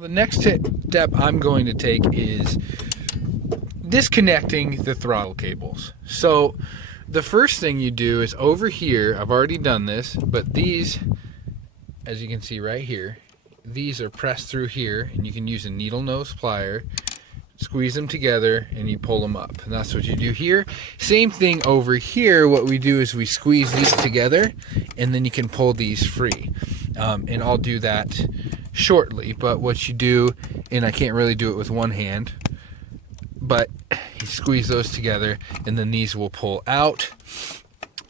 The next step I'm going to take is disconnecting the throttle cables. So the first thing you do is over here, I've already done this, but these, as you can see right here, these are pressed through here, and you can use a needle nose plier, squeeze them together, and you pull them up. And that's what you do here. Same thing over here. What we do is we squeeze these together, and then you can pull these free. And I'll do that shortly, but what you do, and I can't really do it with one hand, but you squeeze those together, and then these will pull out,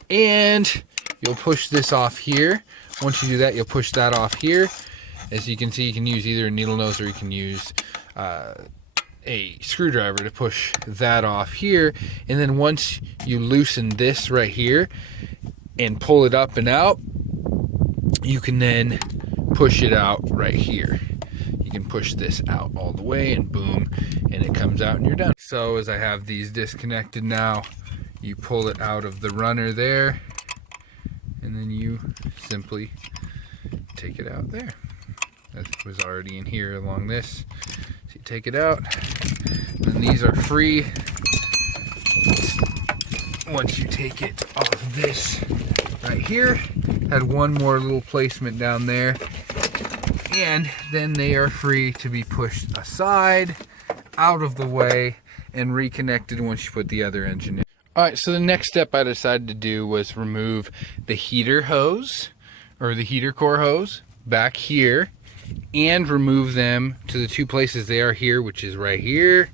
and you'll push this off here. Once you do that, you'll push that off here. As you can see, you can use either a needle nose or you can use a screwdriver to push that off here. And then once you loosen this right here and pull it up and out, you can then push it out right here. You can push this out all the way, and boom, and it comes out and you're done. So as I have these disconnected now, you pull it out of the runner there, and then you simply take it out there. That was already in here along this. So you take it out, and these are free once you take it off of this right here. Had one more little placement down there, and then they are free to be pushed aside, out of the way, and reconnected once you put the other engine in. Alright, so the next step I decided to do was remove the heater hose, or the heater core hose, back here, and remove them to the two places they are here, which is right here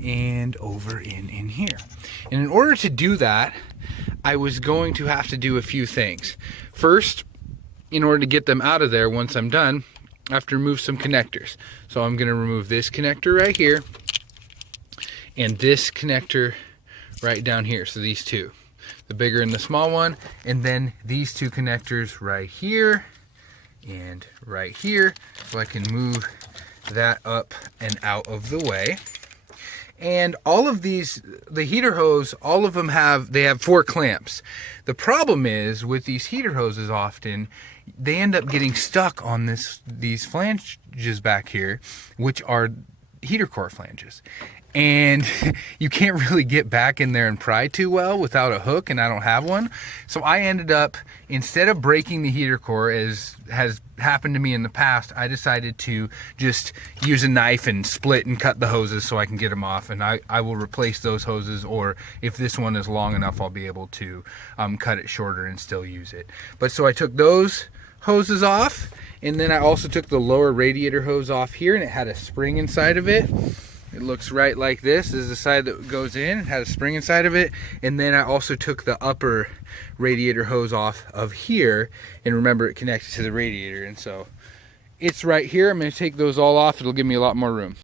and over in here. And in order to do that, I was going to have to do a few things. First, in order to get them out of there once I'm done, I have to remove some connectors. So I'm going to remove this connector right here and this connector right down here. So these two, the bigger and the small one, and then these two connectors right here and right here, so I can move that up and out of the way. And all of these, the heater hose, all of them have 4 clamps. The problem is with these heater hoses, often they end up getting stuck on these flanges back here, which are heater core flanges. And you can't really get back in there and pry too well without a hook, and I don't have one. So I ended up, instead of breaking the heater core, as has happened to me in the past, I decided to just use a knife and split and cut the hoses so I can get them off. And I will replace those hoses, or if this one is long enough, I'll be able to cut it shorter and still use it. But so I took those hoses off, and then I also took the lower radiator hose off here, and it had a spring inside of it. It looks right like this. This is the side that goes in. It had a spring inside of it. And then I also took the upper radiator hose off of here. And remember, it connected to the radiator. And so it's right here. I'm going to take those all off. It'll give me a lot more room.